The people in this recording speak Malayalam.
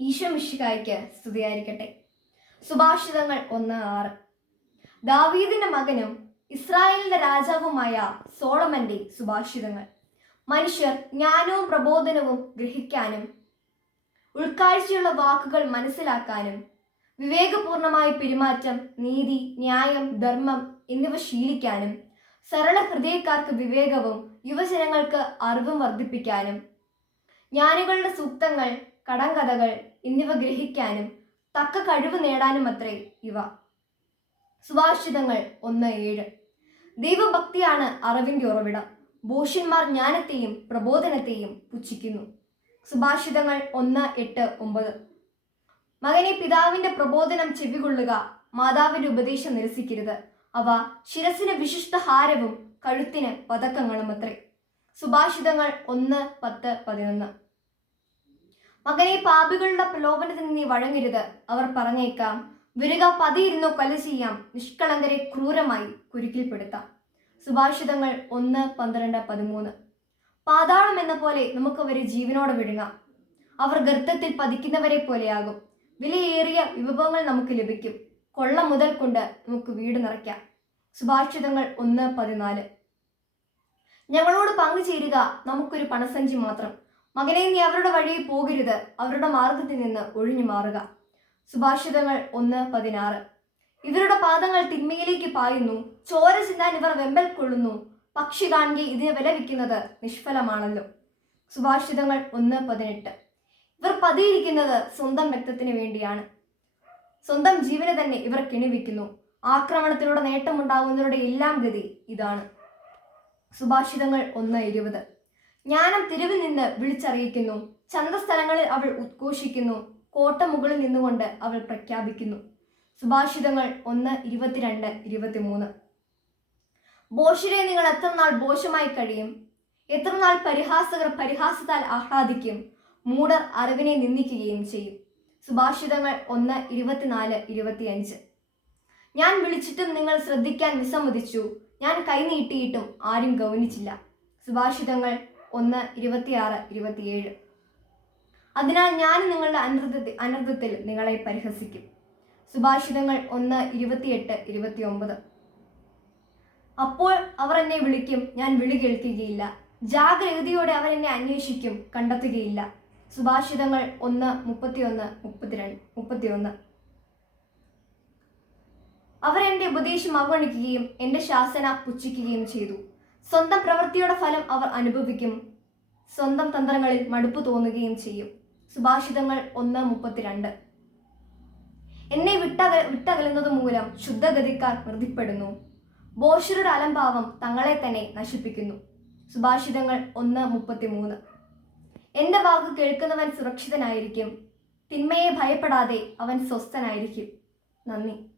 ഈശോ മിഷികായ്ക്ക് സ്തുതിയായിരിക്കട്ടെ. സുഭാഷിതങ്ങൾ ഒന്ന് ആറ്. ദാവീദിന്റെ മകനും ഇസ്രായേലിന്റെ രാജാവുമായ സോളമന്റെ സുഭാഷിതങ്ങൾ. മനുഷ്യർ ജ്ഞാനവും പ്രബോധനവും ഗ്രഹിക്കാനും ഉൾക്കാഴ്ചയുള്ള വാക്കുകൾ മനസ്സിലാക്കാനും വിവേകപൂർണമായ പെരുമാറ്റം നീതി ന്യായം ധർമ്മം എന്നിവ ശീലിക്കാനും സരള ഹൃദയക്കാർക്ക് വിവേകവും യുവജനങ്ങൾക്ക് അറിവും വർദ്ധിപ്പിക്കാനും ജ്ഞാനികളുടെ സൂക്തങ്ങൾ കടങ്കഥകൾ എന്നിവ ഗ്രഹിക്കാനും തക്ക കഴിവ് നേടാനും അത്രേ ഇവ. സുഭാഷിതങ്ങൾ ഒന്ന് ഏഴ്. ദൈവഭക്തിയാണ് അറിവിന്റെ ഉറവിടം. ഭൂഷ്യന്മാർ ജ്ഞാനത്തെയും പ്രബോധനത്തെയും പുച്ഛിക്കുന്നു. സുഭാഷിതങ്ങൾ ഒന്ന് എട്ട് ഒമ്പത്. മകനെ പിതാവിന്റെ പ്രബോധനം ചെവികൊള്ളുക മാതാവിന്റെ ഉപദേശം നിരസിക്കരുത്. അവ ശിരസിന് വിശിഷ്ട ഹാരവും കഴുത്തിന് പതക്കങ്ങളും അത്രേ സുഭാഷിതങ്ങൾ ഒന്ന് പത്ത് പതിനൊന്ന്. മകനെ പാപികളുടെ പ്രലോഭനത്തിൽ നീ വഴങ്ങരുത്. അവർ പറഞ്ഞേക്കാം വരിക പതിയിരുന്നു കൊല ചെയ്യാം. നിഷ്കളങ്കരെ ക്രൂരമായി കുരുക്കിൽപ്പെടുത്താം. സുഭാഷിതങ്ങൾ ഒന്ന് പന്ത്രണ്ട് പതിമൂന്ന്. പാതാളം എന്ന പോലെ നമുക്ക് അവരെ ജീവനോടെ വിഴുങ്ങാം. അവർ ഗർത്തത്തിൽ പതിക്കുന്നവരെ പോലെയാകും. വിലയേറിയ വിഭവങ്ങൾ നമുക്ക് ലഭിക്കും. കൊള്ള മുതൽ കൊണ്ട് നമുക്ക് വീട് നിറയ്ക്കാം. സുഭാഷിതങ്ങൾ ഒന്ന് പതിനാല്. ഞങ്ങളോട് പങ്കുചേരുക. നമുക്കൊരു പണസഞ്ചി മാത്രം. മകനെ നീ അവരുടെ വഴിയിൽ പോകരുത്. അവരുടെ മാർഗത്തിൽ നിന്ന് ഒഴിഞ്ഞു മാറുക. സുഭാഷിതങ്ങൾ ഒന്ന് പതിനാറ്. ഇവരുടെ പാദങ്ങൾ തിന്മയിലേക്ക് പായുന്നു. ചോര ചിന്താൻ ഇവർ വെമ്പൽ കൊള്ളുന്നു. പക്ഷി കാണുകെ ഇതിനെ വിലവിക്കുന്നത് നിഷ്ഫലമാണല്ലോ. സുഭാഷിതങ്ങൾ ഒന്ന് പതിനെട്ട്. ഇവർ പതിയിരിക്കുന്നത് സ്വന്തം രക്തത്തിന് വേണ്ടിയാണ്. സ്വന്തം ജീവനെ തന്നെ ഇവർ കിണിവിക്കുന്നു. ആക്രമണത്തിലൂടെ നേട്ടമുണ്ടാകുന്നവരുടെ എല്ലാം ഗതി ഇതാണ്. സുഭാഷിതങ്ങൾ ഒന്ന് ഇരുപത്. ജ്ഞാനം തെരുവിൽ നിന്ന് വിളിച്ചറിയിക്കുന്നു. ചന്തസ്ഥലങ്ങളിൽ അവൾ ഉദ്ഘോഷിക്കുന്നു. കോട്ട മുകളിൽ നിന്നുകൊണ്ട് അവൾ പ്രഖ്യാപിക്കുന്നു. സുഭാഷിതങ്ങൾ ഒന്ന് ഇരുപത്തിരണ്ട് ഇരുപത്തിമൂന്ന്. ബോഷിരെ നിങ്ങൾ എത്ര നാൾ ബോഷമായി കഴിയും? എത്ര നാൾ പരിഹാസകർ പരിഹാസത്താൽ ആഹ്ലാദിക്കും? മൂടർ അറിവിനെ നിന്ദിക്കുകയും ചെയ്യും. സുഭാഷിതങ്ങൾ ഒന്ന് ഇരുപത്തിനാല് ഇരുപത്തിയഞ്ച്. ഞാൻ വിളിച്ചിട്ടും നിങ്ങൾ ശ്രദ്ധിക്കാൻ വിസമ്മതിച്ചു. ഞാൻ കൈനീട്ടിയിട്ടും ആരും ഗൗനിച്ചില്ല. സുഭാഷിതങ്ങൾ ഒന്ന് ഇരുപത്തിയാറ് ഇരുപത്തിയേഴ്. അതിനാൽ ഞാൻ നിങ്ങളുടെ അനർത്ഥത്തിൽ അനർത്ഥത്തിൽ നിങ്ങളെ പരിഹസിക്കും. സുഭാഷിതങ്ങൾ ഒന്ന് ഇരുപത്തിയെട്ട് ഇരുപത്തിയൊമ്പത്. അപ്പോൾ അവർ എന്നെ വിളിക്കും ഞാൻ വിളി കേൾക്കുകയില്ല. ജാഗ്രതയോടെ അവർ എന്നെ അന്വേഷിക്കും കണ്ടെത്തുകയില്ല. സുഭാഷിതങ്ങൾ ഒന്ന് മുപ്പത്തിയൊന്ന് മുപ്പത്തിരണ്ട് മുപ്പത്തിയൊന്ന്. അവർ എന്റെ ഉപദേശം അവഗണിക്കുകയും എന്റെ ശാസന പുച്ഛിക്കുകയും ചെയ്തു. സ്വന്തം പ്രവൃത്തിയുടെ ഫലം അവർ അനുഭവിക്കും. സ്വന്തം തന്ത്രങ്ങളിൽ മടുപ്പ് തോന്നുകയും ചെയ്യും. സുഭാഷിതങ്ങൾ ഒന്ന് മുപ്പത്തിരണ്ട്. എന്നെ വിട്ടക വിട്ടകലുന്നത് മൂലം ശുദ്ധഗതിക്കാർ വൃദ്ധിപ്പെടുന്നു ബോഷരുടെ അലംഭാവം തങ്ങളെ തന്നെ നശിപ്പിക്കുന്നു. സുഭാഷിതങ്ങൾ ഒന്ന് മുപ്പത്തിമൂന്ന്. എന്റെ വാക്ക് കേൾക്കുന്നവൻ സുരക്ഷിതനായിരിക്കും. തിന്മയെ ഭയപ്പെടാതെ അവൻ സ്വസ്ഥനായിരിക്കും. നന്ദി.